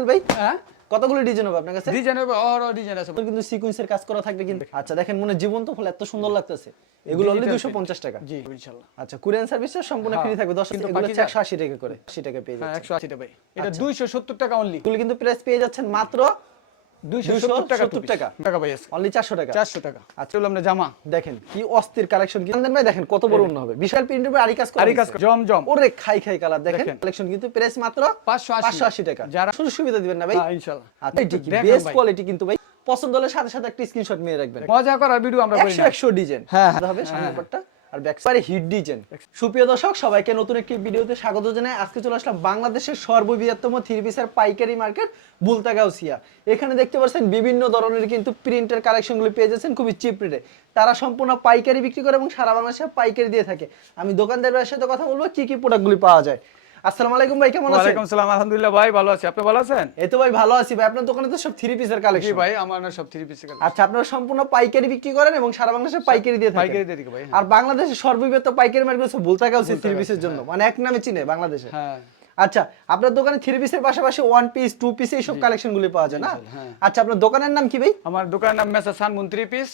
রাসেল ভাই? হ্যাঁ? কতগুলো ডিজাইন হবে আপনার কাছে? ডিজাইন হবে অর ডিজাইন আছে। কিন্তু সিকোয়েন্সের কাজ করা থাকবে কিন্তু। আচ্ছা দেখেন মনে জীবন জীবন্ত ফুল এত সুন্দর লাগতেছে। এগুলো অনলি Digital দুশো পঞ্চাশ টাকা। জি ইনশাআল্লাহ আচ্ছা কুরিয়ান সার্ভিসটা সম্পূর্ণ হ্যাঁ, ফ্রি থাকবে। দশ কিন্তু কিন্তু বাকি একশো যা- আশি টাকা করে আশি টাকা পেয়ে হ্যাঁ যাচ্ছে একশো আশি টাকা ভাই। এটা আচ্ছা। দুইশো সত্তর টাকা অনলি এগুলো কিন্তু প্রাইস পেয়ে যাচ্ছেন মাত্র দেখেন কি অস্থির কালেকশন কি ভাই দেখেন কত বড় অন্য হবে। বিশাল প্রিন্টের উপর আরি কাজ আরি কাজ জম জম। ওরে খাই খাই কালার দেখেন। কালেকশন কিন্তু প্রাইস মাত্র 580 আশি। টাকা। যারা সুযোগ সুবিধা দিবেন না ভাই। ইনশাআল্লাহ আচ্ছা বেস্ট কোয়ালিটি কিন্তু ভাই। পছন্দ হলে সাথে সাথে একটা স্ক্রিনশট নিয়ে রাখবেন। মজা করার ভিডিও আমরা করি একশো ডিজাইন হ্যাঁ, হ্যাঁ, হবে সামনের হ্যাঁ। আর ব্যাক সাইডে হিট ডিজাইন সুপ্রিয় দর্শক, সবাইকে নতুন একটি ভিডিওতে স্বাগত জানাই। আজকে চলে আসলাম বাংলাদেশের সর্ববৃহত্তম থ্রি পিসের পাইকারি মার্কেট, বুলতাগাউসিয়া। এখানে দেখতে পাচ্ছেন বিভিন্ন ধরনের কিন্তু প্রিন্টের কালেকশনগুলো পেয়ে যাচ্ছেন খুবই চিপ রেটে তারা সম্পূর্ণ পাইকারি বিক্রি করে এবং সারা বাংলাদেশে পাইকারি দিয়ে থাকে। আমি দোকানদারের সাথে কথা বলব, কি কি প্রোডাক্টগুলি পাওয়া যায়। আসসালামু আলাইকুম ভাই কেমন আছেন? ওয়ালাইকুম সালাম আলহামদুলিল্লাহ ভাই ভালো আছি। আপনি ভালো আছেন? এই তো ভাই ভালো আছি ভাই। আপনার দোকানে তো সব থ্রি পিসের কালেকশন ভাই আমার না সব থ্রি পিস আচ্ছা আপনারা সম্পূর্ণ পাইকারি বিক্রি করেন এবং সারা বাংলাদেশে পাইকারি দিয়ে থাকেন। পাইকারি দিয়ে দিকে ভাই, হ্যাঁ। আর বাংলাদেশের সর্ববৃহৎ পাইকারি মার্কেট হচ্ছে বুলতাগাউসি থ্রি পিসের জন্য। মানে এক নামে চিনে বাংলাদেশে। হ্যাঁ। আচ্ছা আপনার দোকানে থ্রি পিসের পাশাপাশি ওয়ান পিস টু পিস এইসব কালেকশন গুলি পাওয়া যায় না? হ্যাঁ। আচ্ছা আপনার দোকানের নাম কি ভাই? আমার দোকানের নাম মেসা সানমুন থ্রি পিস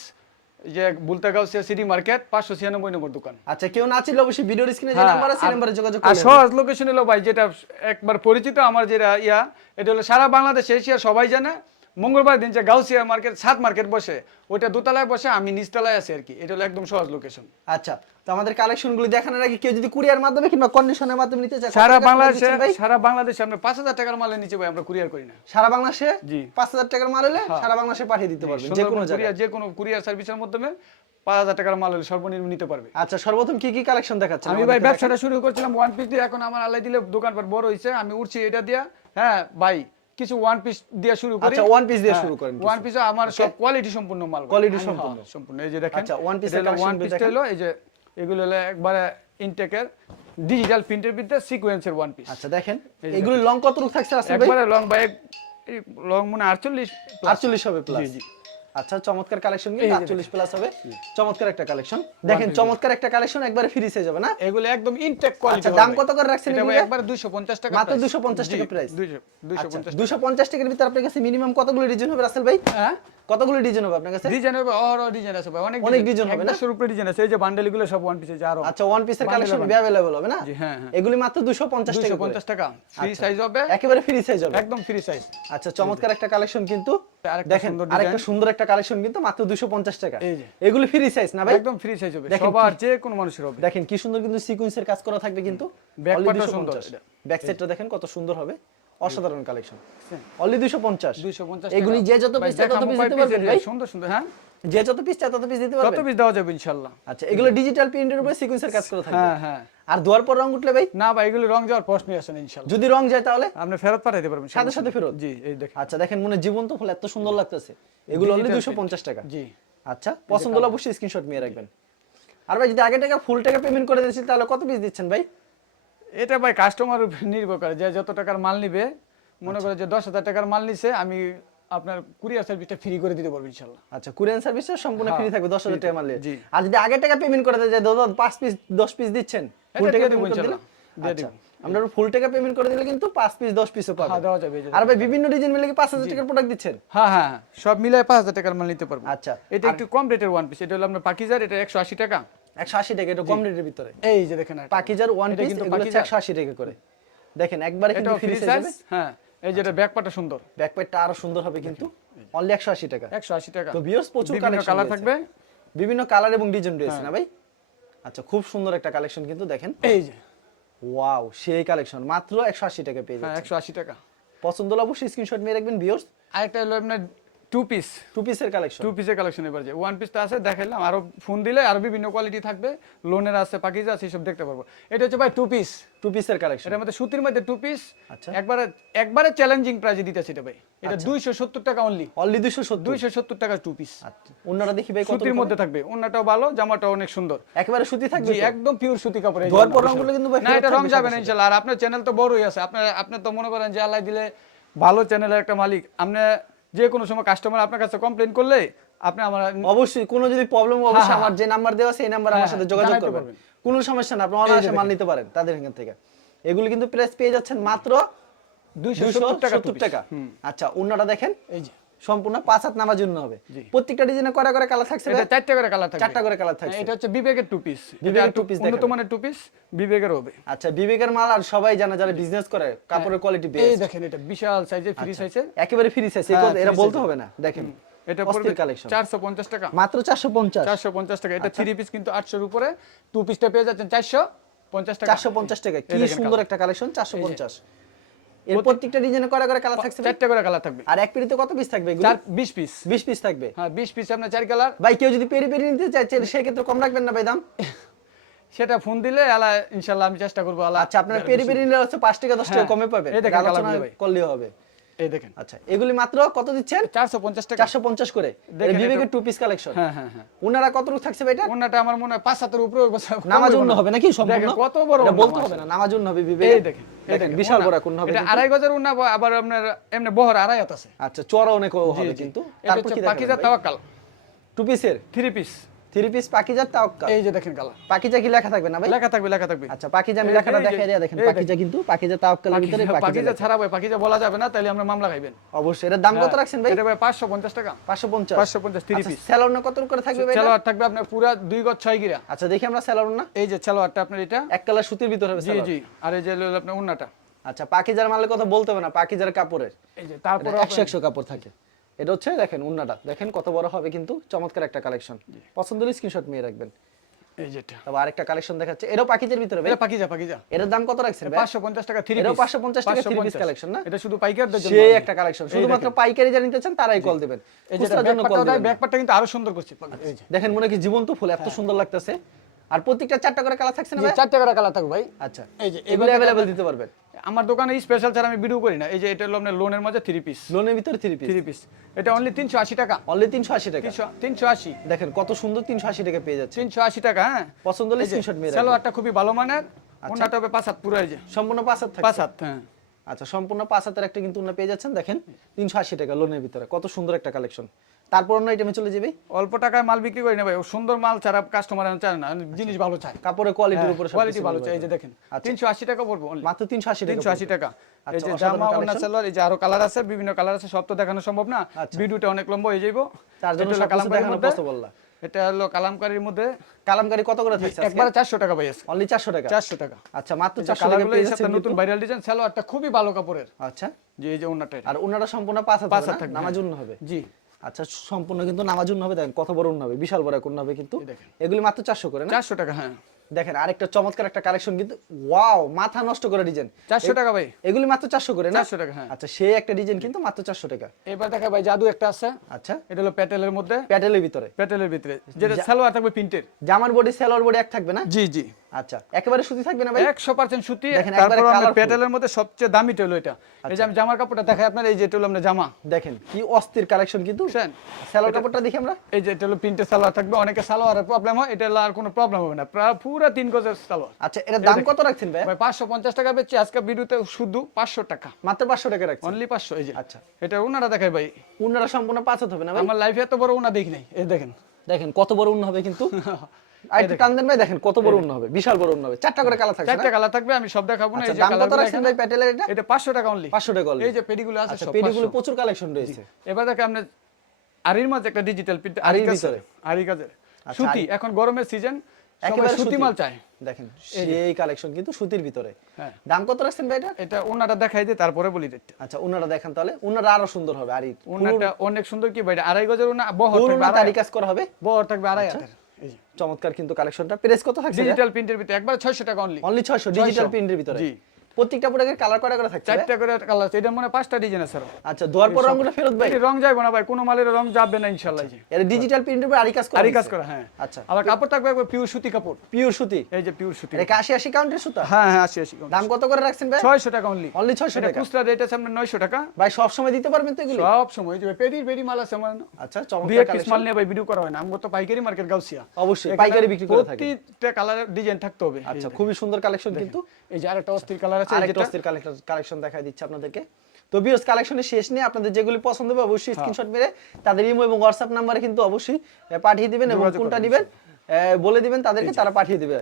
যে বুলতাগাউসিয়া সিটি মার্কেট পাঁচশো ছিয়ানব্বই নম্বর দোকান। আচ্ছা কেউ না ছিল অবশ্যই ভিডিওর স্ক্রিনে যে হ্যাঁ, নাম্বার আছে নাম্বারে যোগাযোগ আর সহজ লোকেশন হলো ভাই যেটা একবার পরিচিত আমার যেটা ইয়া এটা হলো সারা বাংলাদেশ এশিয়া সবাই জানে মঙ্গলবার দিন যে গাউসিয়া মার্কেট সাত মার্কেট বসে ওইটা দোতলায় বসে আমি নিচতলায় আছি আর কি। এটা হলো একদম সহজ লোকেশন আচ্ছা তো আমাদের কালেকশন গুলি দেখানোর আগে কেউ যদি কুরিয়ার মাধ্যমে কিংবা কন্ডিশনের মাধ্যমে নিতে চায় সারা বাংলাদেশে সারা বাংলাদেশে আমরা পাঁচ হাজার টাকার মালের নিচে ভাই আমরা কুরিয়ার করি না। সারা বাংলাদেশে? জি। পাঁচ হাজার টাকার মাল হলে হ্যাঁ। সারা বাংলাদেশে পাঠিয়ে দিতে পারবেন যে কোনো জায়গায়। কুরিয়ার যে কোনো কুরিয়ার সার্ভিসের মাধ্যমে পাঁচ হাজার টাকার মাল হলে সর্বনিম্ন নিতে পারবে। আচ্ছা সর্বপ্রথম কি কি কালেকশন দেখাচ্ছেন আমি ভাই ব্যবসাটা শুরু করছিলাম ওয়ান পিস দিয়ে এখন আমার আল্লাহ দিলে দোকানপাট বড় হয়েছে আমি উঠছি এটা দিয়া। হ্যাঁ ভাই কিছু ওয়ান পিস দিয়ে শুরু করি। আচ্ছা, ওয়ান পিস দিয়ে শুরু করেন ওয়ান পিস আমার সব কোয়ালিটি সম্পূর্ণ মাল কোয়ালিটি সম্পূর্ণ। হ্যাঁ, সম্পূর্ণ। এই যে দেখেন আচ্ছা, ওয়ান পিস এটা ওয়ান পিস হলো এই যে এগুলো হলো একবারে ইনটেকের ডিজিটাল প্রিন্টের ভিতরে সিকোয়েন্সের ওয়ান পিস আচ্ছা দেখেন এগুলো লং কত রূপ থাকছে আসলে একবারে লং বাই লং মানে আটচল্লিশ আটচল্লিশ হবে প্লাস জি, জি। আচ্ছা চমৎকার কালেকশন কিন্তু যে আটচল্লিশ প্লাস হবে। চমৎকার একটা কালেকশন দেখেন চমৎকার একটা কালেকশন একবারে ফ্রি হয়ে যাবে না? এগুলো একদম ইনটেক কোয়ালিটি আচ্ছা, দাম কত করে রাখছেন? একবারে 250 টাকা মাত্র 250 টাকা। 200 250 দুশো আচ্ছা, পঞ্চাশ টাকার ভিতরে আপনার কাছে মিনিমাম কতগুলো ডিজাইন হবে রাসেল ভাই? হ্যাঁ? কতগুলো ডিজাইন হবে আপনার কাছে? ডিজাইন হবে আর ডিজাইন আছে ভাই। অনেক অনেক design হবে না? একদম উপরে ডিজাইন আছে। এই যে বান্ডেলগুলো সব ওয়ান পিসে আরও আচ্ছা ওয়ান পিসের কালেকশন। অ্যাভেলেবল হবে না? জি, হ্যাঁ, হ্যাঁ। এগুলি মাত্র দুশো পঞ্চাশ টাকা করে। 250 টাকা। ফ্রি আচ্ছা। সাইজ হবে। একেবারে ফ্রি সাইজ হবে। একদম ফ্রি সাইজ আচ্ছা চমৎকার একটা কালেকশন কিন্তু দেখেন আরেকটা সুন্দর একটা কালেকশন কিন্তু মাত্র দুশো পঞ্চাশ টাকা। এই এগুলি ফ্রি সাইজ না ভাই? একদম ফ্রি সাইজ হবে। সবার যে কোনো মানুষের হবে। দেখেন কি সুন্দর কিন্তু সিকোয়েন্সের কাজ করা থাকবে কিন্তু part সুন্দর। ব্যাক সাইডটা দেখেন কত সুন্দর হবে। অসাধারণ কালেকশন অনলি 250 250 এগুলি যে যত তত দিতে পারবেন ভাই? সুন্দর সুন্দর হ্যাঁ? যে যত পিস চায় তত পিস দিতে কত পারবেন পিস দেওয়া যাবে ইনশাআল্লাহ আচ্ছা এগুলো ডিজিটাল প্রিন্টের উপরে সিকোয়েন্সের কাজ করা থাকবে? হ্যাঁ হ্যাঁ। আর দুয়ার পর রং উঠলে ভাই? না ভাই এগুলো রং যাওয়ার প্রশ্নই আসে না ইনশাআল্লাহ যদি রং যায় তাহলে? আপনি ফেরত পাঠাইতে পারবেন সাথে সাথে ফেরত? জি এই দেখেন। আচ্ছা দেখেন মনে জীবন্ত ফুল এত সুন্দর লাগতেছে। এগুলো অনলি 250 টাকা। জি। আচ্ছা পছন্দ হলে অবশ্যই স্ক্রিনশট নিয়ে রাখবেন। আর ভাই যদি আগে টাকা ফুল টাকা পেমেন্ট করে দিয়েছি তাহলে কত পিস দিচ্ছেন ভাই? এটা ভাই কাস্টমার নির্ভর করে যে যত টাকার মাল নিবে মনে করে যে দশ হাজার টাকার মাল নিছে আমি আপনার কুরিয়ার সার্ভিসটা ফ্রি করে দিতে পারব ইনশাল্লাহ আচ্ছা কুরিয়ান সার্ভিসটা সম্পূর্ণ হ্যাঁ, ফ্রি থাকবে দশ হাজার free টাকা মারলে আর যদি আগে টাকা পেমেন্ট করে দেয় যে দাদা পাঁচ পিস দশ পিস দিচ্ছেন ফুল টাকা পেমেন্ট করে দিলে? আচ্ছা আমরা ফুল টাকা পেমেন্ট করে দিলে কিন্তু পাঁচ পিস দশ পিসও হ্যাঁ দেওয়া যাবে আর ভাই বিভিন্ন ডিজাইন মিলে কি পাঁচ হাজার টাকার প্রোডাক্ট দিচ্ছেন। হ্যাঁ হ্যাঁ হ্যাঁ, সব পাঁচ হাজার টাকার মাল নিতে পারব। আচ্ছা, এটা একটু কম রেটের ওয়ান পিস এটা হলো আপনার পাকিজার এটা একশো আশি টাকা। একশো আশি টাকা এটা কম রেটের ভিতরে। এই যে দেখেন পাকিজার ওয়ান পিস কিন্তু এগুলো হচ্ছে পাকিজা। একশো আশি টাকা করে। দেখেন একবারে কিন্তু ফ্রি সাইজ হ্যাঁ। এই যেটা ব্যাকপ্যাটটা সুন্দর। ব্যাকপ্যাটটা আরও সুন্দর হবে কিন্তু। অনলি একশো আশি টাকা। একশো আশি টাকা। তো viewers প্রচুর বিভিন্ন কালার থাকবে। বিভিন্ন কালার এবং ডিজাইন রয়েছে হ্যাঁ। না ভাই? আচ্ছা খুব সুন্দর একটা কালেকশন কিন্তু দেখেন। এই যে। ওয়াও সেই কালেকশন মাত্র একশো আশি টাকা পেয়ে হ্যাঁ যাচ্ছে একশো আশি টাকা। পছন্দ হলে অবশ্যই স্ক্রিনশট নিয়ে রাখবেন ভিউয়ার্স আরেকটা হলো আপনার টু পিস টু পিসের কালেকশন টু পিসের কালেকশন এবার যে ওয়ান পিস তো আছে দেখাইলাম। আরও ফোন দিলে আরও বিভিন্ন কোয়ালিটি থাকবে। লোনের আছে পাকিজা আছে সব দেখতে পারব। এটা হচ্ছে ভাই টু পিস টু পিসের কালেকশন এটার মধ্যে সুতির মধ্যে টু পিস আচ্ছা। একবারে একবারে চ্যালেঞ্জিং প্রাইজে দিতেছে এটা ভাই। এটা দুইশো সত্তর টাকা অনলি অনলি দুশো সত্তর? দুইশো সত্তর টাকা টু পিস আচ্ছা। দেখি ভাই কত সুতির মধ্যে থাকবে। অন্যটাও ভালো জামাটাও অনেক সুন্দর। একেবারে সুতি থাকবে জি একদম পিওর সুতি কাপড় এই কিন্তু ভাই না এটা রং যাবে না ইনশাআল্লাহ আর আপনার চ্যানেল তো বড়ই আছে আপনার আপনি তো মনে করেন যে আল্লাহ দিলে ভালো চ্যানেলের একটা মালিক। আপনি যে কোনো সময় কাস্টমার আপনার কাছে কমপ্লেন করলে আপনি আমার অবশ্যই কোনো যদি প্রবলেম অবশ্যই হ্যাঁ, আমার যে নাম্বার দেওয়া সেই নাম্বার আমার হ্যাঁ, সাথে হ্যাঁ, যোগাযোগ করবেন। কোনো সমস্যা না আপনি অনায়াসে মাল নিতে পারেন তাদের এখান থেকে। এগুলো কিন্তু প্রাইস পেয়ে যাচ্ছেন মাত্র 270 টাকা 270 two piece। টাকা। আচ্ছা অন্যটা দেখেন। এই যে। সম্পূর্ণ পাঁচ হাত নামার জন্য হবে। প্রত্যেকটা ডিজাইনে কয়টা করে কালার থাকছে এটা? চারটা করে কালার থাকবে। চারটা করে কালার হ্যাঁ, থাকছে। এটা হচ্ছে বিবেকের টু পিস বিবেকের two piece উন্নত মানের টু পিস বিবেকের হবে। আচ্ছা বিবেকের মাল আর সবাই জানে যারা বিজনেস করে কাপড়ের কোয়ালিটি হ্যাঁ। এই দেখেন এটা বিশাল সাইজের ফ্রি সাইজের একেবারে ফ্রি সাইজ হ্যাঁ, এটা free বলতে হবে না দেখেন এটা পড়বে কালেকশন চারশো পঞ্চাশ টাকা। মাত্র 450 চারশো পঞ্চাশ টাকা আচ্ছা। এটা থ্রি পিস কিন্তু আটশোর উপরে। টু পিসটা পেয়ে যাচ্ছেন চারশো পঞ্চাশ টাকা। 450 টাকা কি সুন্দর একটা কালেকশন 450 এর প্রত্যেকটা ডিজাইনে করে করে কালার চারটা করে কালার থাকবে। আর এক পিরিতে কত পিস থাকবে এগুলো? চার বিশ পিস 20 পিস থাকবে? হ্যাঁ বিশ পিস আপনার চার কালার ভাই কেউ যদি পেরি পেরি নিতে চায় সেক্ষেত্রে কম রাখবেন না ভাই দাম? সেটা ফোন দিলে আলা ইনশাল্লাহ আমি চেষ্টা করব আলা আচ্ছা আপনার পেরি পেরি নিলে হচ্ছে 5 টাকা 10 টাকা হ্যাঁ, কমে পাবে এটা আলোচনা। করলেও হবে। এই দেখেন। আচ্ছা এগুলি মাত্র কত দিচ্ছেন? চারশো পঞ্চাশ টাকা। 450 করে। বিবেকের টু পিস কালেকশন হ্যাঁ হ্যাঁ হ্যাঁ। ওনারা কতটুকু থাকছে ভাই এটা? ওনাটা আমার মনে হয় পাঁচ সাতের উপরে নামাজ উন্ন হবে নাকি সম্পূর্ণ? কত বড় এটা বলতে হবে না নামাজ উন্ন হবে বিবেক। এই দেখেন দেখেন বিশাল বড় কোন হবে এটা আড়াই গজের উন্না আবার আপনার এমনি বহর আড়াই হাত আছে। আচ্ছা চড়া অনেক হবে কিন্তু। তারপর কি পাকিজা দেখাবেন ভাই? তাওয়াক্কাল। টু পিসের three piece three piece Tawakkal এই যে দেখেন পাকিজা কি লেখা থাকবে না ভাই? লেখা থাকবে লেখা থাকবে। আচ্ছা পাকিজা আমি লেখাটা দেখাই দিয়া দেখেন পাকিজা কিন্তু পাকিজা তাওক্কালের ভিতরে পাকিজা- পাকিজা পাকিজা ছাড়া ভাই পাকিজা বলা যাবে না তাহলে আমরা মামলা খাইবেন। অবশ্যই এর দাম কত রাখছেন ভাই? এটা ভাই পাঁচশো পঞ্চাশ টাকা। 550 পাঁচশো পঞ্চাশ থ্রি পিস কত করে থাকবে ভাই? থাকবে আপনার পুরা দুই গজ ছয় গিরা। আচ্ছা দেখি আমরা স্যালোর না। এই যে চেলোয়ারটা আপনার এটা। এক কালার সুতির ভিতরে হবে জি জি আর এই যে আপনার উন্নাটা। আচ্ছা পাকিজার মালের কথা বলতে হবে না পাকিজার কাপড়ের। এই যে তারপর একশো একশো কাপড় থাকে। এটা হচ্ছে দেখেন উন্নাটা। দেখেন কত বড় হবে কিন্তু চমৎকার একটা কালেকশন পছন্দ হলে স্ক্রিনশট নিয়ে রাখবেন। এই যেটা। তারপর আরেকটা কালেকশন দেখাচ্ছে। এটাও পাকিজের ভিতরে এটা পাকিজা পাকিজা এটার দাম কত রাখছেন ভাই? পাঁচশো পঞ্চাশ টাকা থ্রি এটাও পিস 550 টাকা three piece collection না? এটা শুধু পাইকারদের জন্য সেই একটা কালেকশন শুধুমাত্র পাইকারি যা নিতে চান তারাই কল দিবেন। এই যে খুচরার জন্য কল দিবেন। না। কিন্তু আরও সুন্দর করছে। দেখেন মনে কি জীবন্ত ফুল এত সুন্দর লাগতেছে। আর প্রত্যেকটা চারটা করে কালার থাকছে না ভাই? চারটে করে কালার থাকবে ভাই। আচ্ছা। এই যে এগুলো অ্যাভেলেবল দিতে পারবেন। আমার দোকানে স্পেশাল ছাড়া আমি ভিডিও করি না। এই যে এটা হলো আপনার লোনের মধ্যে থ্রি পিস লোনের ভিতরে থ্রি পিস থ্রি পিস এটা অনলি তিনশো আশি টাকা। অনলি তিনশো আশি টাকা? তিনশো আশি। দেখেন কত সুন্দর তিনশো আশি টাকা পেয়ে যাচ্ছে। তিনশো আশি টাকা হ্যাঁ? পছন্দ হলে স্ক্রিনশট মেরে। সালোয়ারটা খুবই ভালো মানের। ওনাটা হবে পাঁচ হাত পুরো এই যে। সম্পূর্ণ পাঁচ হাত পাঁচ হাত হ্যাঁ। আচ্ছা সম্পূর্ণ পাঁচ হাতের একটা কিন্তু উন্না পেয়ে যাচ্ছেন দেখেন তিনশো আশি টাকা লোনের ভিতরে। কত সুন্দর একটা কালেকশন তারপর অন্য আইটেমে চলে যাবে। অল্প টাকায় মাল বিক্রি করি না ভাই সুন্দর মাল ছাড়া কাস্টমার চায় না জিনিস ভালো চায়। কাপড়ের কোয়ালিটির উপরে সবকিছু কোয়ালিটি ভালো চাই এই যে দেখেন আচ্ছা। তিনশো আশি টাকা পড়ব মাত্র তিনশো আশি টাকা তিনশো আশি টাকা। এই আচ্ছা, যে জামা ওনা সালোয়ার এই যে আরও কালার আছে বিভিন্ন কালার আছে সব তো দেখানো সম্ভব না। আচ্ছা। ভিডিওটা অনেক লম্বা হয়ে যাইবো। তার জন্য কালামকারীর দেখানো না। এটা হলো কালামকারীর মধ্যে কালামকারি কত করে থাকছে একবারে চারশো টাকা ভাই অনলি চারশো টাকা? চারশো টাকা। আচ্ছা মাত্র চারশো কালার টাকা গুলো এই সাথে নতুন। ভাইরাল ডিজাইন সালোয়ারটা খুবই ভালো কাপড়ের। আচ্ছা। জি এই যে আর উনারা সম্পূর্ণ পাঁচ হাত? থাকবে, নামাজ হ্যাঁ। উন্ন হবে? জি। আচ্ছা সম্পূর্ণ কিন্তু নামাজ হবে? দেখেন কত বড় উন্ন হবে? বিশাল বড় এক হবে কিন্তু। এগুলি মাত্র চারশো করে না? চারশো টাকা হ্যাঁ। দেখেন আরেকটা চমৎকার একটা কালেকশন কিন্তু ওয়াও মাথা নষ্ট করে ডিজাইন চারশো টাকা ভাই। এগুলি মাত্র চারশো করে না? চারশো টাকা হ্যাঁ। আচ্ছা সেই একটা ডিজাইন কিন্তু মাত্র চারশো টাকা। এবার দেখা ভাই জাদু একটা আছে। আচ্ছা। এটা হলো প্যাটেলের মধ্যে। প্যাটেলের ভিতরে। প্যাটেলের ভিতরে। যেটা সালোয়ার থাকবে প্রিন্টের। জামার বডি সালোয়ার বডি এক থাকবে না? জি জি। আচ্ছা একেবারে সুতি থাকবে না ভাই? একশো পার্সেন্ট সুতি তারপর আমরা colourful। মধ্যে সবচেয়ে দামি হলো এটা। এই যে আমি জামার কাপড়টা দেখাই আপনার এই যে এটা হলো জামা। দেখেন কি অস্থির কালেকশন কিন্তু। বুঝছেন? সেলোয়ার কাপড়টা দেখি আমরা। এই যে এটা হলো সালোয়ার থাকবে অনেকে সালোয়ারের প্রবলেম হয় এটা আর কোনো প্রবলেম হবে না। প্রায় পুরো তিন গজের সালোয়ার। আচ্ছা এটার দাম কত রাখছেন ভাই ভাই পাঁচশো পঞ্চাশ টাকা বেচছি আজকে ভিডিওতে শুধু পাঁচশো টাকা। মাত্র পাঁচশো টাকা রাখছেন? অনলি পাঁচশো এই যে। আচ্ছা। এটা ওনারা দেখাই ভাই। সম্পূর্ণ পাঁচ হবে না ভাই? আমার লাইফে এত বড় ওনা দেখি নাই এই দেখেন। দেখেন কত বড় উন্ন হবে কিন্তু? আর টান দেন ভাই দেখেন কত বড় উন্ন হবে বিশাল বড় উন্ন হবে। চারটা করে থাকবে চারটা থাকবে আমি সব দেখাবো না আচ্ছা, এই যে দাম কত রাখছেন ভাই প্যাটেলের এটা? এটা পাঁচশো টাকা অনলি পাঁচশো টাকা only। এই যে পেডিগুলো আছে আচ্ছা সব পেডিগুলো প্রচুর কালেকশন রয়েছে। এবার আপনি আরির মাঝে একটা ডিজিটাল প্রিন্ট আরির আরি ভিতরে? ভিতরে কাজের। আচ্ছা, সুতি এখন গরমের সিজন একেবারে সুতি। মাল চাই। দেখেন এই কালেকশন কিন্তু সুতির ভিতরে। হ্যাঁ। দাম কত রাখছেন ভাই এটা এটা ওনাটা দেখাই তারপরে বলি রেট আচ্ছা ওনাটা দেখেন তাহলে। ওনাটা আরও সুন্দর হবে আর। ওনাটা অনেক সুন্দর কি ভাই আড়াই গজের ওনা বহর থাকবে আড়াই কাজ করা হবে? বহর থাকবে আড়াই হাজার হাতের। চমৎকার কিন্তু কালেকশনটা প্রেস কত থাকছে ডিজিটাল প্রিন্টের ভিতরে একবার 600 টাকা অনলি অনলি 600 ডিজিটাল 600 প্রিন্টের ভিতরে। জি। প্রত্যেকটা প্রোডাক্টের কালার কয়টা করে চারটা করে কালার আছে। এটা মনে পাঁচটা ডিজাইন আছে আচ্ছা দোয়ার পর রংগুলো ফেরত ভাই রং যাবে না ভাই কোনো মালের রং যাবে না ইনশাআল্লাহ। জি এর ডিজিটাল প্রিন্টের উপর আরি কাজ করা আরি কাজ। করা হ্যাঁ। আচ্ছা। আবার কাপড় থাকবে একবার পিওর সুতি কাপড়। পিওর সুতি? এই যে পিওর সুতি এটা 80 80 কাউন্টের সুতা? হ্যাঁ হ্যাঁ আসি আসি দাম কত করে রাখছেন ভাই? 600 টাকা অনলি অনলি 600 টাকা? খুচরা রেট আছে আপনার 900 টাকা। ভাই সব সময় দিতে পারবেন তো এগুলি? সব সময়। পেডির পেডি মাল আছে আমার। আচ্ছা চমৎকার কালেকশন মাল নিয়ে ভাই ভিডিও করা হয় না। আমি তো পাইকারি মার্কেট গাউসিয়া অবশ্যই, পাইকারি বিক্রি করে থাকেন। প্রতিটা কালারের ডিজাইন থাকতে হবে। আচ্ছা খুবই সুন্দর কালেকশন কিন্তু। এই যে আরেকটা অস্থির কালার আছে যেটা অস্থির কালেকশন দেখাই দিচ্ছে আপনাদেরকে। তো বিয়স কালেকশনের শেষ নিয়ে আপনাদের যেগুলি পছন্দ হবে অবশ্যই হ্যাঁ। স্ক্রিনশট মেরে তাদের ইমো এবং হোয়াটসঅ্যাপ নাম্বারে কিন্তু অবশ্যই পাঠিয়ে দিবেন এবং কোনটা আহ, বলে দিবেন তাদেরকে তারা পাঠিয়ে দিবে।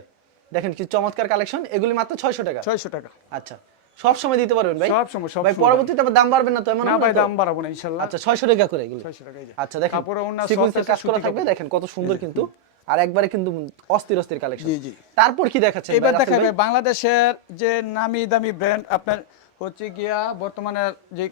দেখেন কি চমৎকার কালেকশন এগুলি মাত্র 600 টাকা। 600 টাকা। আচ্ছা সব সময় দিতে পারবেন ভাই? সবসময়, সবসময় ভাই ভাই। পরবর্তীতে আবার দাম বাড়বে না তো এমন না ভাই দাম বাড়াবো না ইনশাল্লাহ। আচ্ছা 600 টাকা করে এগুলো। 600 টাকা আচ্ছা দেখেন কাপড়ে সিকোয়েন্সের soft কাজ করা থাকবে দেখেন কত সুন্দর কিন্তু। আর একবারে কিন্তু অস্থির অস্থির কালেকশন জি, জি। তারপর কি দেখাচ্ছেন এবার দেখাবে বাংলাদেশের যে নামি দামি ব্র্যান্ড আপনার হচ্ছে গিয়া বর্তমানে যে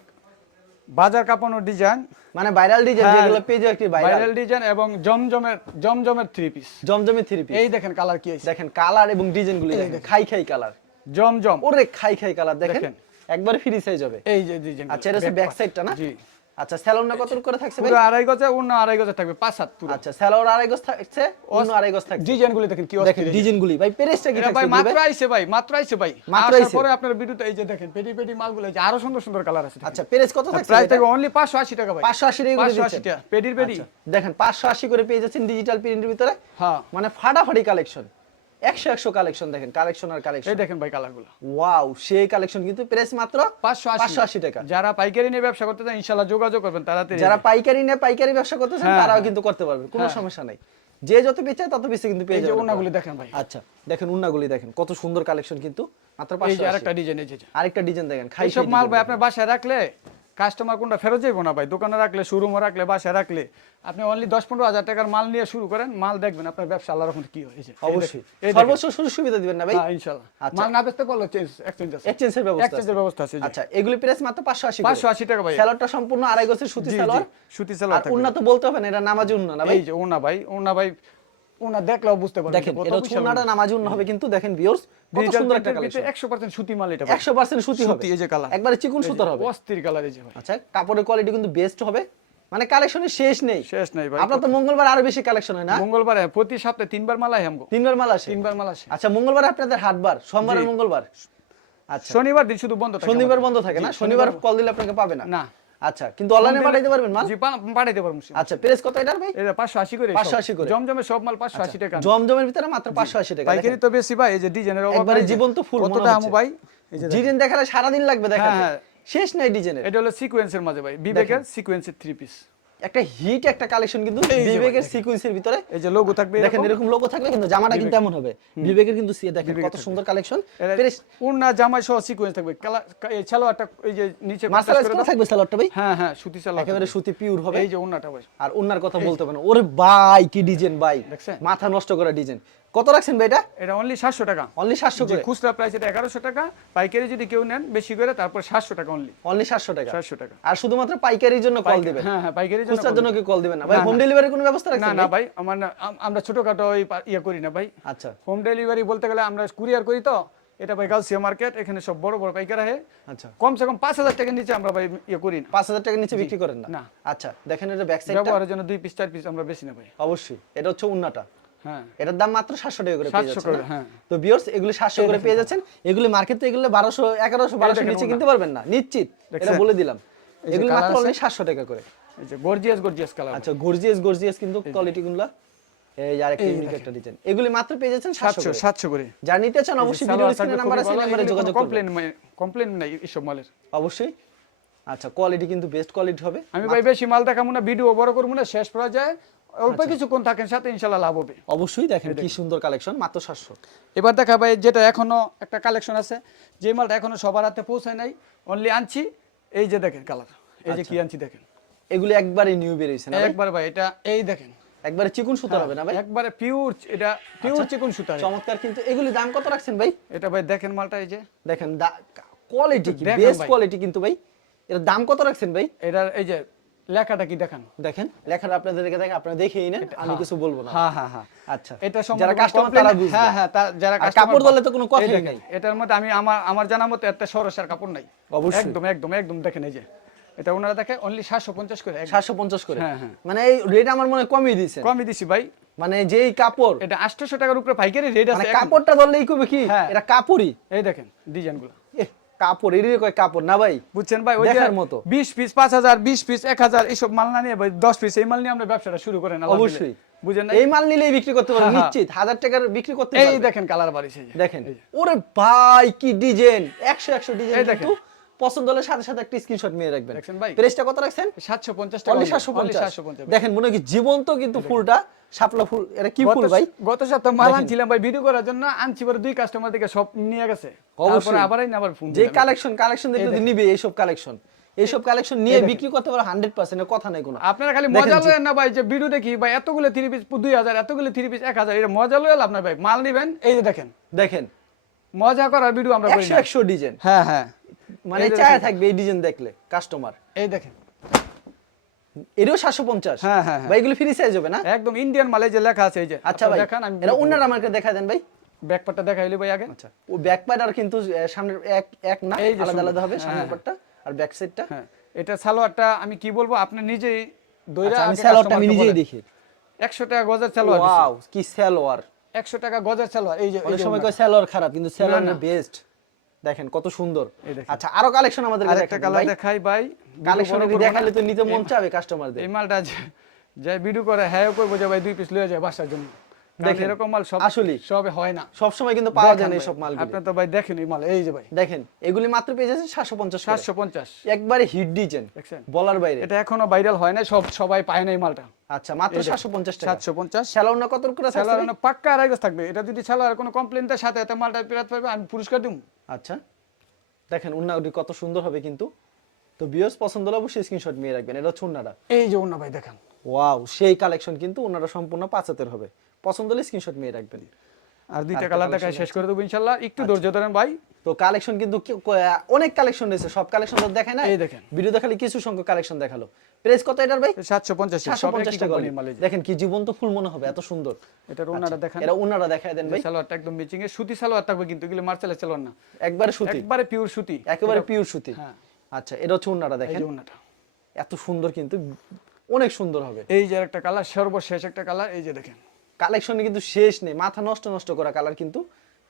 বাজার কাঁপানোর ডিজাইন মানে ভাইরাল ডিজাইন হ্যাঁ, যেগুলো পেজে একটি ভাইরাল ডিজাইন এবং জমজমের জমজমের থ্রি পিস জমজমি থ্রি পিস এই দেখেন কালার কি আছে দেখেন কালার এবং ডিজাইন গুলি দেখেন খাই খাই কালার জমজম। ওরে খাই খাই কালার দেখেন। একবার ফ্রি সাইজ হবে। এই যে ডিজাইন আচ্ছা এটা ব্যাক সাইডটা না? জি। আচ্ছা স্যালোনটা কত করে থাকছে পুরো আড়াই গজে অন্য আড়াই গজে থাকবে পাঁচ সাত পুরো। আচ্ছা স্যালোর আড়াই গজ থাকছে অন্য আড়াই গজ থাকছে। ডিজাইন গুলি দেখেন কি দেখেন। ডিজাইন গুলি ভাই প্রেসটা কি থাকছে ভাই মাত্র আইছে ভাই মাত্র আইছে ভাই। মাত্র আইছে। পরে আপনার ভিডিওতে এই যে দেখেন পেডি পেডি মালগুলো এই যে আরও সুন্দর সুন্দর কালার আছে আচ্ছা প্রেস কত থাকছে প্রাইস থাকবে অনলি 580 টাকা ভাই। 580 টাকা করে 580 দিচ্ছেন। টাকা পেডির পেডি আচ্ছা, দেখেন পাঁচশো আশি করে পেয়ে যাচ্ছেন ডিজিটাল প্রিন্টের ভিতরে। হ্যাঁ। মানে ফাটাফাটি কালেকশন একশো একশো কালেকশন দেখেন কালেকশন আর কালেকশন এই দেখেন ভাই কালারগুলো। ওয়াও সেই কালেকশন কিন্তু প্রেস মাত্র 580 পাঁচশো আশি টাকা। যারা পাইকারি নিয়ে ব্যবসা করতে চান ইনশাআল্লাহ যোগাযোগ করবেন তাড়াতাড়ি। যারা পাইকারি নিয়ে পাইকারি ব্যবসা করতেছেন হ্যাঁ, তারাও। কিন্তু করতে পারবে কোনো হ্যাঁ। সমস্যা নাই। যে যত বেচে তত বেশি কিন্তু পেয়ে যাবেন ওনাগুলি দেখেন ভাই। আচ্ছা দেখেন উন্নাগুলি দেখেন কত সুন্দর কালেকশন কিন্তু। মাত্র পাঁচশো আরেকটা ডিজাইন আরেকটা ডিজাইন দেখেন খাই সব মাল ভাই আপনার বাসায় রাখলে কাস্টমার কোনটা ফেরত যাইবো না ভাই? দোকানে রাখলে শোরুমে রাখলে বাসায় রাখলে আপনি অনলি দশ পনেরো হাজার টাকার মাল নিয়ে শুরু করেন মাল দেখবেন আপনার ব্যবসা আল্লাহ রকম কি হয় এই অবশ্যই। সর্বোচ্চ সুযোগ সুবিধা দিবেন না ভাই? হ্যাঁ, ইনশাআল্লাহ। আচ্ছা। মাল না বেচতে পারলে চেঞ্জ এক্সচেঞ্জ আছে। এক্সচেঞ্জের ব্যবস্থা এক্সচেঞ্জের ব্যবস্থা আছে আচ্ছা এগুলি প্রেস মাত্র পাঁচশো আশি 580 টাকা ভাই। স্যালোয়ারটা সম্পূর্ণ আড়াই গছের সুতি স্যালোয়ার। সুতি সালোয়ার আর থাকবে। উন্না তো বলতে হবে না এটা নামাজি উন্না না ভাই? এই যে ওনা ভাই ওনা ভাই ওনা দেখলেও বুঝতে পারবেন দেখেন এটা হচ্ছে ওনা। হবে কিন্তু দেখেন ভিউয়ার্স কত সুন্দর একটা কালেকশন 100% সুতি মাল এটা ভাই। একশো পার্সেন্ট সুতি হবে। এই যে কালার একবারে চিকুন সুতার হবে। অস্থির কালার এই যে আচ্ছা কাপড়ের কোয়ালিটি কিন্তু বেস্ট হবে। মানে কালেকশনের শেষ নেই। শেষ নাই ভাই। আপনার তো মঙ্গলবার আরও বেশি কালেকশন হয় না? মঙ্গলবার প্রতি সপ্তাহে তিনবার মালাই আমগো। তিনবার মাল আসে? তিনবার মাল আসে। আচ্ছা মঙ্গলবার আপনাদের হাটবার সোমবার আর মঙ্গলবার? আচ্ছা। শনিবার দিন শুধু বন্ধ থাকে শনিবার বন্ধ থাকে না? শনিবার কল দিলে আপনাকে পাবে না? না। আচ্ছা কিন্তু অনলাইনে পাঠাইতে পারবেন মাল? জি পাঠাইতে পারব আচ্ছা প্রেস কত এটার ভাই? এটা পাঁচশো আশি করে 580 করে। জমজমের সব মাল পাঁচশো আশি টাকা। জমজমের ভিতরে মাত্র পাঁচশো আশি টাকা পাইকারি তো বেশি ভাই এই যে ডিজাইনের অভাব একবারে। জীবন্ত ফুল কতটা আমু ভাই। ডিজাইন দেখালে সারাদিন লাগবে দেখাতে। হ্যাঁ। শেষ নাই ডিজাইনের এটা হলো সিকোয়েন্সের মাঝে ভাই। বিবেকের সিকোয়েন্সের থ্রি পিস একটা হিট একটা কালেকশন কিন্তু বিবেকের সিকোয়েন্সের ভিতরে। এই যে লোগো থাকবে দেখেন এরকম। লোগো থাকলে কিন্তু জামাটা কিন্তু এমন হবে। বিবেকের কিন্তু সি দেখেন কত সুন্দর কালেকশন এটা জামা জামাই সহ সিকোয়েন্স থাকবে। এই সালোয়ারটা এই যে নিচে মার্সালাইজ করে। থাকবে সালোয়ারটা ভাই? হ্যাঁ হ্যাঁ সুতি সালোয়ার একেবারে সুতি পিওর হবে। এই যে ওন্নাটা ভাই। আর ওনার কথা বলতে পারেন ওরে ভাই কি ডিজাইন ভাই। দেখছেন? মাথা নষ্ট করা ডিজাইন কত রাখছেন ভাই এটা? এটা অনলি সাতশো টাকা। অনলি সাতশো যে করে। খুচরা প্রাইস এটা এগারোশো টাকা পাইকারি যদি কেউ নেন বেশি করে তারপর সাতশো টাকা অনলি অনলি সাতশো টাকা। সাতশো টাকা। আর শুধুমাত্র পাইকারির জন্য কল দিবেন? হ্যাঁ হ্যাঁ পাইকারি খুচরার জন্য কি কল দিবেন না। ভাই হোম না। ডেলিভারির কোনো ব্যবস্থা রাখছেন না ভাই? ভাই আমার না আম- আমরা ছোটখাটো ইয়ে করি না ভাই। আচ্ছা। হোম ডেলিভারি বলতে গেলে আমরা কুরিয়ার করি তো এটা ভাই গাউসিয়া মার্কেট এখানে সব বড় বড় পাইকার আহে আচ্ছা। কমসে কম পাঁচ হাজার টাকার নিচে আমরা ভাই ইয়ে করি না। পাঁচ হাজার টাকার নিচে বিক্রি করেন না? না। আচ্ছা দেখেন এটা ব্যাক সাইডটা ব্যবহারের জন্য দুই পিস চার পিস আমরা বেশি না ভাই। অবশ্যই। এটা হচ্ছে উন্নাটা। এটার দাম মাত্র সাতশো টাকা করে পেয়ে 700 যাচ্ছেন হ্যাঁ। তো বিয়ার্স এগুলি সাতশো করে পেয়ে যাচ্ছেন। এগুলি মার্কেটে এগুলো বারোশো এগারোশো বারোশো নিচে কিনতে পারবেন না। নিশ্চিত। এটা বলে দিলাম। এগুলি মাত্র। অনলি সাতশো টাকা করে। গর্জিয়াস গর্জিয়াস কালার আচ্ছা গর্জিয়াস গর্জিয়াস কিন্তু এই ইউনিক একটা ডিজাইন এগুলি মাত্র পেয়ে যাচ্ছেন সাতশো সাতশো করে। যা নিতে চান অবশ্যই ভিডিও স্ক্রিনে নাম্বার আছে নাম্বারে যোগাযোগ কমপ্লেন কমপ্লেন নাই এইসব মালের। অবশ্যই। আচ্ছা কোয়ালিটি কিন্তু বেস্ট কোয়ালিটি হবে। আমি ভাই বেশি মাল দেখাবো না ভিডিও বড় করব না শেষ করা যায় অল্প কিছুক্ষণ থাকেন সাথে ইনশাল্লাহ লাভ হবে। অবশ্যই দেখেন কি সুন্দর কালেকশন মাত্র সাতশো। এবার দেখা ভাই যেটা এখনও একটা কালেকশন আছে যে মালটা এখনও সবার হাতে পৌঁছায় নাই অনলি আনছি এই যে দেখেন কালার এই যে কি আনছি দেখেন। এগুলি একবারে নিউ বেরিয়েছে না একবার ভাই এটা এই দেখেন। একবারে চিকুন সুতা হবে না ভাই? একবারে পিওর এটা পিওর আচ্ছা। চিকন সুতা চমৎকার কিন্তু এগুলি দাম কত রাখছেন ভাই? এটা ভাই দেখেন মালটা এই যে। দেখেন কোয়ালিটি কি বেস্ট কোয়ালিটি কিন্তু ভাই। এর দাম কত রাখছেন ভাই? এটার এই যে লেখাটা কি দেখান? দেখেন লেখাটা আপনাদের দেখে দেখে আপনারা দেখেই নেন আমি কিছু বলব না। হ্যাঁ হ্যাঁ হ্যাঁ। আচ্ছা। এটা যারা কাস্টমার তারা বুঝবে। হ্যাঁ হ্যাঁ যারা customer কাপড় দলে তো কোনো কথাই নাই। এটার মধ্যে আমি আমার আমার জানার মতো একটা সরসার কাপড় নাই। অবশ্যই। একদম একদম একদম দেখেন এই যে। এটা ওনারা দেখে অনলি সাতশো পঞ্চাশ করে একদম। সাতশো পঞ্চাশ করে। হ্যাঁ, হ্যাঁ। মানে এই রেট আমার মনে হয় কমিয়ে দিয়েছেন কমই দিছি ভাই। মানে যেই কাপড় এটা আটশোশো টাকার উপরে পাইকারি রেট মানে আছে কাপড়টা ধরলেই কবে কি? হ্যাঁ। এটা কাপড়ই। এই দেখেন ডিজাইনগুলো এহ, কাপড় এরই কয় কাপড়? না ভাই বুঝছেন ভাই ওই দেখার মতো। বিশ পিস পাঁচ হাজার বিশ পিস এক হাজার এইসব মাল না নিয়ে ভাই দশ পিস এই মাল নিয়ে আমরা ব্যবসাটা শুরু করেন। অবশ্যই। বুঝেন না? এই মাল নিলেই বিক্রি করতে পারবেন হ্যাঁ, হ্যাঁ। নিশ্চিত। হাজার টাকার বিক্রি করতে এই দেখেন কালার বাড়ি সেই দেখেন। ওরে ভাই কি ডিজাইন। একশো একশো ডিজাইন এই দেখেন। কিন্তু পছন্দ হলে সাথে সাথে একটা স্ক্রিনশট নিয়ে রাখবেন। ভাই? প্রাইসটা কত রাখছেন? সাতশো পঞ্চাশ টাকা সাতশো পঞ্চাশ। 750 দেখেন মনে হয় কি জীবন্ত কিন্তু ফুলটা শাপলা ফুল এটা কি ফুল ভাই? গত সপ্তাহে মাল আনছিলাম ভাই ভিডিও করার জন্য আনছি পরে দুই কাস্টমার থেকে সব নিয়ে গেছে। তারপরে আবার আইন আবার ফোন যে কালেকশন কালেকশন দেখেন। নিবে এইসব কালেকশন এইসব কালেকশন নিয়ে বিক্রি করতে পারো হান্ড্রেড পার্সেন্ট কথা নাই কোনো। আপনারা খালি মজা লয়েন না ভাই যে ভিডিও দেখি ভাই এতগুলো থ্রি পিস দুই হাজার এতগুলো থ্রি পিস এক হাজার এটা মজা লয়ে না ভাই মাল নিবেন এই যে দেখেন। দেখেন। মজা করার ভিডিও আমরা একশো। একশো ডিজাইন। হ্যাঁ হ্যাঁ। মানে চায় থাকবে এই ডিজাইন দেখলে কাস্টমার এই দেখেন। এটাও সাতশো পঞ্চাশ। হ্যাঁ, হ্যাঁ, হ্যাঁ। ভাই এগুলো ফ্রি সাইজ হবে না? একদম ইন্ডিয়ান মালে যে লেখা আছে এই যে। আচ্ছা ভাই দেখান আমি এটা অন্যান্য আমাকে দেখা দেন ভাই। ব্যাকপারটা দেখাইলি ভাই আগে। আচ্ছা। ও ব্যাক আর কিন্তু সামনের এক এক না আলাদা আলাদা হবে হ্যাঁ, সামনের হ্যাঁ। পার্টটা আর ব্যাক সাইডটা হ্যাঁ এটা সালোয়ারটা আমি কি বলব আপনি নিজেই দইরা আচ্ছা, আমি স্যালোয়ারটা আমি নিজেই দেখি। একশো টাকা গজের সালোয়ার। ওয়াও কি সালোয়ার। একশো টাকা গজের সালোয়ার এই যে অনেক সময় ওনার। কয় স্যালোয়ার খারাপ কিন্তু সালোয়ার না। বেস্ট দেখেন কত সুন্দর। আচ্ছা আরও কালেকশন আমাদের একটা কালার দেখাই ভাই। কালেকশন দেখালে তো নিতে মন এই- চাবে কাস্টমারদের এই মালটা যে- যে ভিডিও করে হ্যাঁ করব যে ভাই দুই পিস লয়ে যায় বাসার জন্য। দেখেন, এরকম মাল সব আসলেই। সবে হয় না। সব সময় কিন্তু পাওয়া যায় না ভাই, এইসব মালগুলো। আপনার তো ভাই দেখেন এই মাল এই যে ভাই। দেখেন এগুলি মাত্র পেয়ে যাচ্ছে সাতশো পঞ্চাশ সাতশো পঞ্চাশ। একবারে হিট ডিজাইন? বলার বাইরে। এটা এখনও ভাইরাল হয় না সব সবাই পায় না এই মালটা। আচ্ছা মাত্র সাতশো পঞ্চাশ টাকা। সাতশো পঞ্চাশ। স্যালোর না কত করে স্যালার পাক্কা আড়াই গজ থাকবে। এটা যদি স্যালার কোনো কমপ্লেন দেয় সাথে এত মালটা পেরাতে পারবে আমি পুরস্কার দিব আচ্ছা দেখেন উন্নাটি কত সুন্দর হবে কিন্তু। তো বিয়স পছন্দ হলে অবশ্যই স্ক্রিনশট নিয়ে রাখবেন এটা হচ্ছে উন্নাটা। এই যে উন্না ভাই দেখেন। ওয়াও সেই কালেকশন কিন্তু উন্নাটা সম্পূর্ণ পাঁচাতের হবে। পছন্দ হলে স্ক্রিনশট নিয়ে রাখবেন। আর দুইটা কালার দেখায় শেষ করে দেবো ইনশাল্লাহ। একটু ধৈর্য ধরেন ভাই তো কালেকশন কিন্তু অনেক কালেকশন রয়েছে সব কালেকশন তো দেখায় না? এই দেখেন। ভিডিও দেখালে কিছু সংখ্যক কালেকশন দেখাল। প্রাইস কত এটার ভাই? সাতশো পঞ্চাশ সাতশো পঞ্চাশ টাকা only। দেখেন কি জীবন্ত ফুল মনে হবে এত সুন্দর। এটার ওনারা দেখেন। এটা ওনারা দেখায় দেন ভাই। সালোয়ারটা একদম মিচিং এ সুতি সালোয়ার থাকবে কিন্তু এগুলো মার্শালের সালোয়ার না। একবারে সুতি। একবারে পিওর সুতি। একেবারে পিওর সুতি। হ্যাঁ। আচ্ছা এটা হচ্ছে ওনারা এই দেখেন। যে ওনাটা এত সুন্দর কিন্তু অনেক সুন্দর হবে। এই যে একটা কালার সর্বশেষ একটা কালার এই যে দেখেন। কালেকশনে কিন্তু শেষ নেই মাথা নষ্ট নষ্ট করা কালার কিন্তু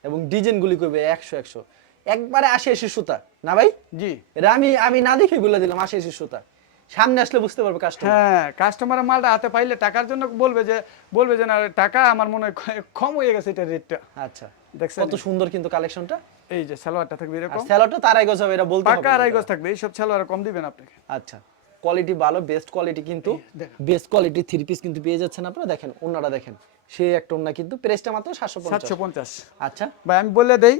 এবং ডিজাইন গুলি করবে একশো একশো। একবারে আসে এসে সুতা। না ভাই? জি। এটা আমি আমি না দেখে বলে দিলাম আসে এসে সুতা। সামনে আসলে বুঝতে পারবে কাস্টমার হ্যাঁ কাস্টমারের মালটা হাতে পাইলে টাকার জন্য বলবে যে বলবে যে না টাকা আমার মনে হয় কম হয়ে গেছে এটা রেটটা আচ্ছা। দেখছেন? কত সুন্দর কিন্তু কালেকশনটা এই যে সালোয়ারটা থাকবে এরকম। স্যালোটা তার হবে এটা বলতে হবে। থাকবে এইসব সালোয়ার কম দিবেন আপনাকে। আচ্ছা কোয়ালিটি ভালো বেস্ট কোয়ালিটি কিন্তু। বেস্ট কোয়ালিটি থ্রি পিস কিন্তু পেয়ে যাচ্ছেন আপনারা। দেখেন ওনারা দেখেন সেই একটা ওনা কিন্তু প্রেসটা মাত্র সাতশো সাতশো পঞ্চাশ। আচ্ছা। ভাই আমি বলে দেই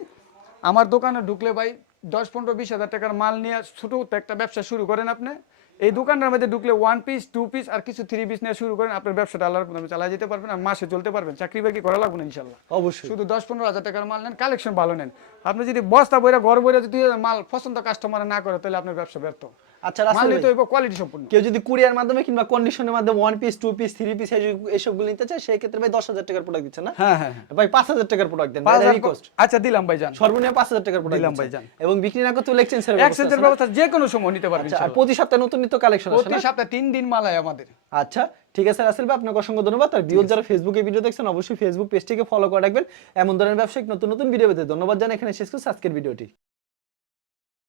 আমার দোকানে ঢুকলে ভাই দশ পনেরো বিশ হাজার টাকার মাল নিয়ে ছোট একটা ব্যবসা শুরু করেন আপনি। এই দোকানটার মধ্যে ঢুকলে ওয়ান পিস টু পিস আর কিছু থ্রি পিস নিয়ে শুরু করেন আপনার ব্যবসাটা আল্লাহর মধ্যে চালা যেতে পারবেন আর মাসে চলতে পারবেন। চাকরি বাকরি করা লাগবে না ইনশাল্লাহ অবশ্যই। শুধু দশ পনেরো হাজার টাকার মাল নেন কালেকশন ভালো নেন। আপনি যদি বস্তা বইরা ঘর বইরা যদি মাল পছন্দ কাস্টমার না করে তাহলে আপনার ব্যবসা ব্যর্থ। আচ্ছা রাসেল ভাই, কোয়ালিটি সম্পূর্ণ কেউ যদি কুরিয়ার মাধ্যমে কিংবা কন্ডিশনের মাধ্যমে one piece two piece three piece নিতে চায় সেই ক্ষেত্রে ভাই দশ হাজার টাকার প্রোডাক্ট দিচ্ছেন না? হ্যাঁ হ্যাঁ হ্যাঁ। ভাই পাঁচ হাজার টাকার প্রোডাক্ট দেন রিকোয়েস্ট আচ্ছা দিলাম ভাই জান সর্বনিম্ন পাঁচ হাজার টাকার প্রোডাক্ট দিলাম ভাই, যান। এবং বিক্রি না করতে এক্সচেঞ্জের এক্সচেঞ্জের ব্যবস্থা যে কোনো সময় নিতে পারবেন আচ্ছা আর প্রতি সপ্তাহে নতুন নিত্য কালেকশন আছে প্রতি সপ্তাহে তিন দিন মালায় আমাদের। আচ্ছা ঠিক আছে রাসেল ভাই আপনাকে অসংখ্য ধন্যবাদ। আর ভিউজ যারা ফেসবুকে ভিডিও দেখছেন অবশ্যই ফেসবুক পেজটিকে ফলো করে রাখবেন। এমন ধরনের ব্যবসায়িক নতুন নতুন ভিডিও পেতে ধন্যবাদ জানাই। এখানে শেষ করছি আজকের ভিডিওটি